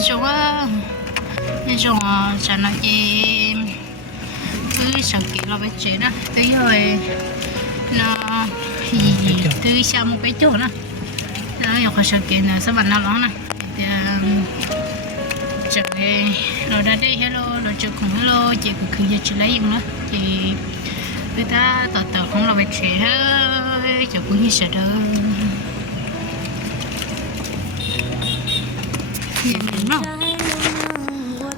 种啊，那种啊，像那些不手机了被接了，对会那对项目被做了，然后有个手机呢，是玩那了呢，这个เราได้ hello เราเจอของ hello เจอคือจะชื่ออะไรอย่างเนาะที่คือถ้าต่อของเราไปเชื่อจะคุณที่เสด็จยังไงเนาะ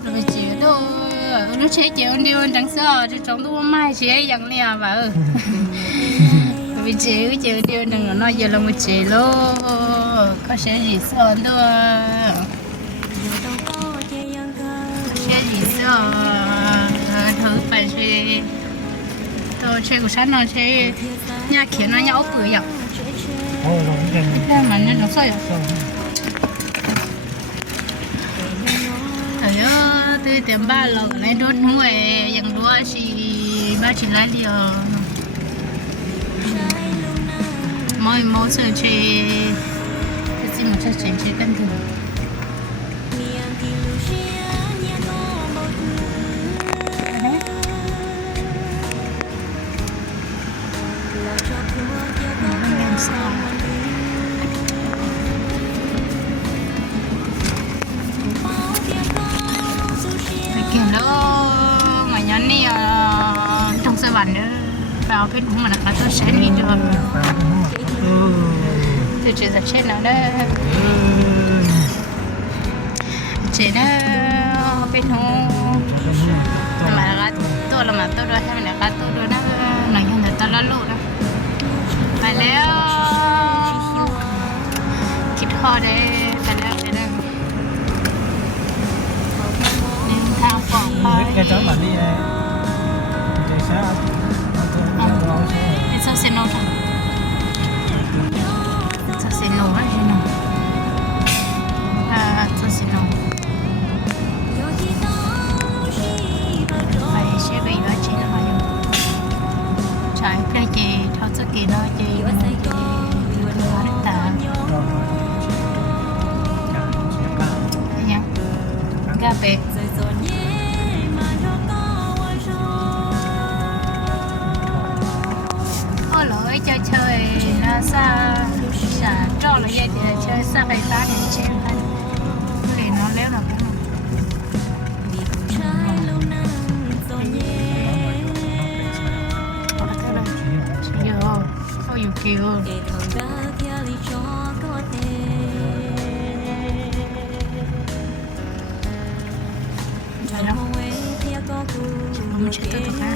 เราไปเชื่อด้วยเราเชื่อเจ้าเดียวจังซ้อจะจงตัวไม่เชื่ออย่างเนี้ยว่ะเราไปเชื่อเดียวหนึ่งเนาะอย่าลงไปเชื่อโลก็เชื่อจีซ้อนด้วยthử phải chơi tôi chơi của sát nó chơi nhà khiến nó nhau bự vậy mà nó sôi thấy từ tiệm ba lầu này đốt nguội yang đua chỉ ba chỉ lấy điều mỗi sự chơi cái gì mà chơi cân thường trong sơ bản nữa vào bên cũng mà là tôi sẽ đi được tôi chỉ giật chết nào đó chỉ đó bên hồ mà là tôi là mà tôi đôi hay là tôi đôi nó nói như là tôi là lụt đó phải léo kít ho đấy phải léo đấy đó nhưng thang quảng thôi cái chó mà đi Eso se nota. Eso se nota, no. Eso se nota. Phải sẽ bị bác chị nó hỏi trái cái chị thao sức kỳ nó chị nó ta nha cà phê lỗi chơi nó xa cho là vậy thì chơi xa phải phá thì chơi thôi thì nó léo là cái không yêu kiều mình sẽ tiếp tục ha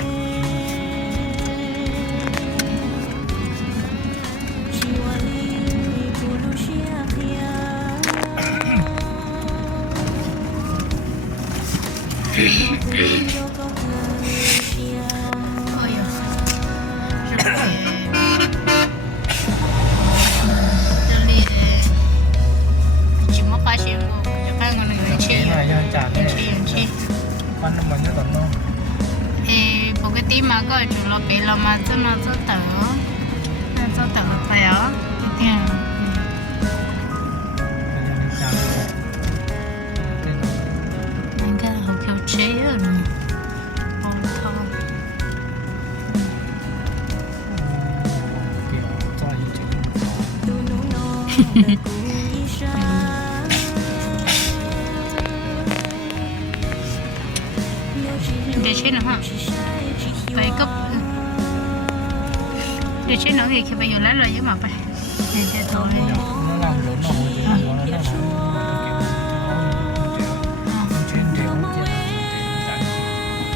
ปกติมาก็จุเราไปเรามาจะมาจะเต๋อไปอ่ะเนี่ยมันก็好เข้าใจอ่ะเนาะอ๋อท้องđể chết nó hả phải cấp để chết nó thì khi bây giờ lấy rồi chứ mà phải thì thôi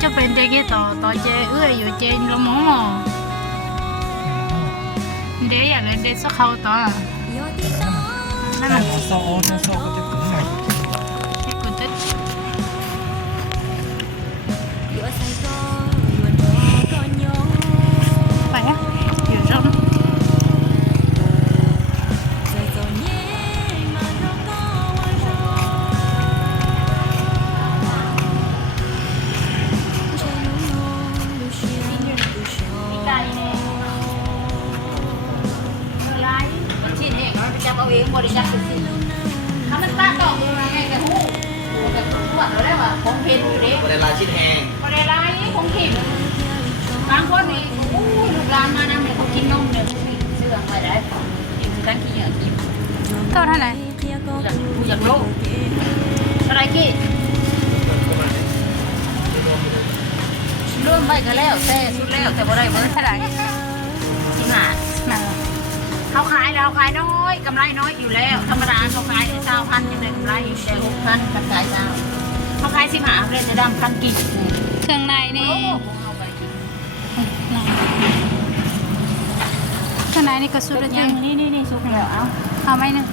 cho bên đây cái tỏ chơi rồi chơi nó món để à lên đây xuất khẩu tỏ nó là phải á, hiểu rồi. Chị này có chắc có yên body shop gì? Không biết ta. วดเราได้ว่าของเห็นอยู่ดิ บริลาชิ้นแห้ง บ่ได้หลายของขิงบางคนนี่โอ้ยลูกหลานมานำเนี่ยเขากินนมเนี่ยเชื่อไปได้กินกันขี้เหงื่อกินเท่าไหร่อยากรู้เท่าไหร่กี่ร่วมไปก็แล้วแต่สุดแล้วแต่บ่ได้เบอร์เท่าไหร่สิหาเขาขายเราขายน้อยกำไรน้อยอยู่แล้วธรรมดาเขาขายได้20,000ยังได้กำไรอยู่แต่6,000กันขายเจ้าเขาขาย15เลยจะดำพันกี่เครื่องในนี่เครื่องในนี่ก็สุดแล้วยังนี่สุดแล้วเอาไหมนึง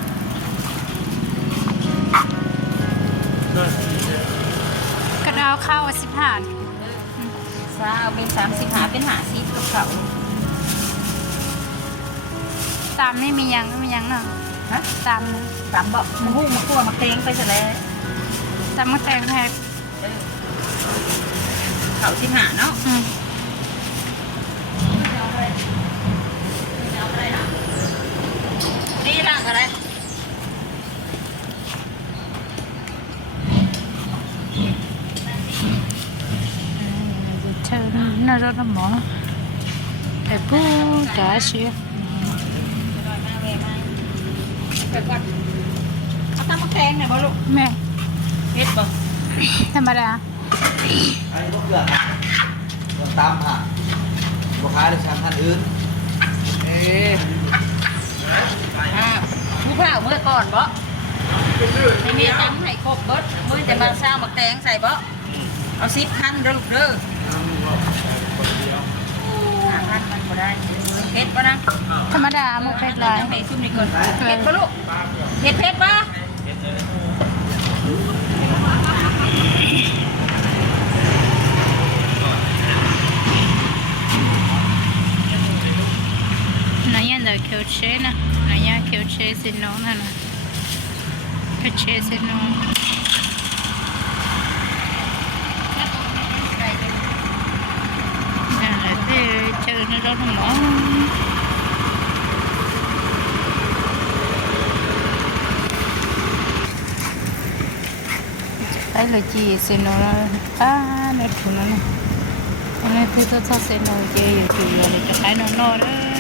กระดาวข้าว15ซาเอาเป็น35เป็น50กับเขาตามไม่มียังเนาะฮะตามบ่มาหู้มาคั่วมาเตงไปซะแล้วตามมาแตงให้เขา15เนาะนี่ล่างอะไรน่ารักมากแต่ผู้จ๋าเชียเอาตั้งมาแทงหน่อยบ่ลูกแม่เฮ็ดบ่ธรรมดาอันนี้ก็เกลือเกลือตามค่ะลูกค้าได้ชั้นท่านอื่นผู้เผาเมื่อก่อนบ่ให้เมียตั้งให้ครบเบิดมื้อจะมาเช้ามาแตงใส่บ่เอา10,000เด้อลูกเด้อ5,000มันบ่ได้เฮ็ดบ่นะธรรมดาหมกเผ็ดหลายให้ซุ่มนี่ก่อนเฮ็ดบ่ลูกเฮ็ดเผ็ดบ่Nãy giờ kêu chế nè, nãy giờ kêu chế xin nó nè, kêu chế xin nó. Nè là thế chơi nó rất là mỏ. Đây là chi xin nó nó thùng nó này. Hôm nay tôi cho xin nó chơi rồi thì cho cái nó đó.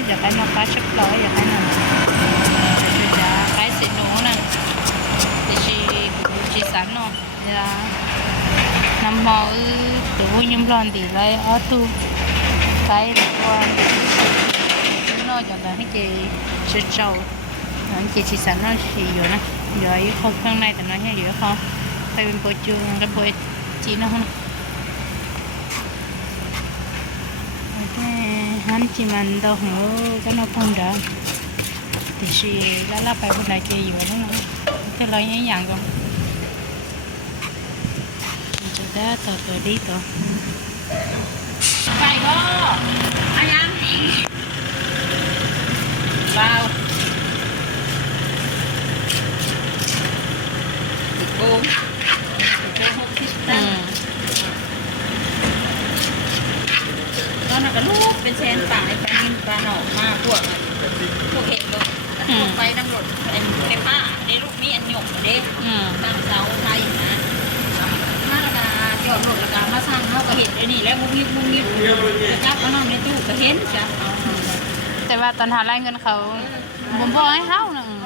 Giờ cái nó cá sắp lỗi giờ cái nào giờ cái xịn nổ nè thì chị sẵn rồi giờ nằm mò tủ nhung lon thì lấy ở tu cái là quan nó giờ là cái chị sữa trâu chị sẵn nó thì rồi nè giờ khôngข้างในแต่nó như vậy không phải bên bôi chuông cái bôi chị nó không hắn chỉ mình đâu hổ cái nó không được thì chị lá phải bên này chơi vừa nữa cái loại nhảy nhàng không chị đã từ đi rồi phải đó anh ăn vào bốn nóก็ลูกเป็นแซนป่าในปลานินปลาหนอกมาพวกเห็ดเลยพวกไปน้ำหลดไอ้ป้าในลูกนี้อันหยกเด็กตั้งเสาไทยนะมาละกาหยอดหลดละกามาสร้างเขาก็เห็ดไอ้นี่แล้วมุ้งยิบจับเขานอนในตู้ก็เห็นจ้ะแต่ว่าตอนหาไล่เงินเขาผมบอกให้เขาหนึ่งเข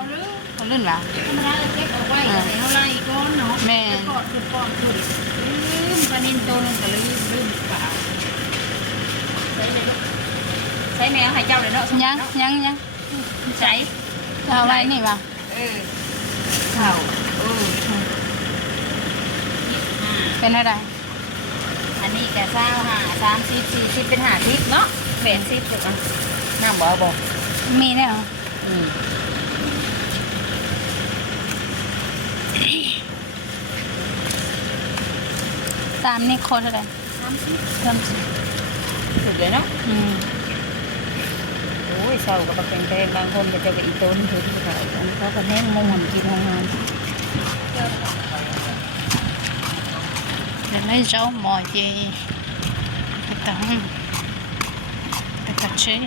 าลื่นว่ะธรรมดาเก็บเอาไว้เขาไล่ก้อนเนาะแม่กอดคือลืมปลานินโตนึงก็ลืมป่าใช้แมวให้เจ้าเลยเนาะยังใช้เอาไว้นี่ป่ะเข่าเป็นอะไรอันนี้แกเศร้า30 40เป็น50เนาะ80ถูกป่ะน้ำบ่มีเนี่ยเหรอตามนี่โคตรอะไร30ถูกเลยเนาะโอ้ยเศร้ากับแพงบางคนก็จะไปอีกต้นถือที่เขาอันนี้เขาก็แห้งมงกินงานเดี๋ยวlấy rau mò gì cái tảng cái tảng chế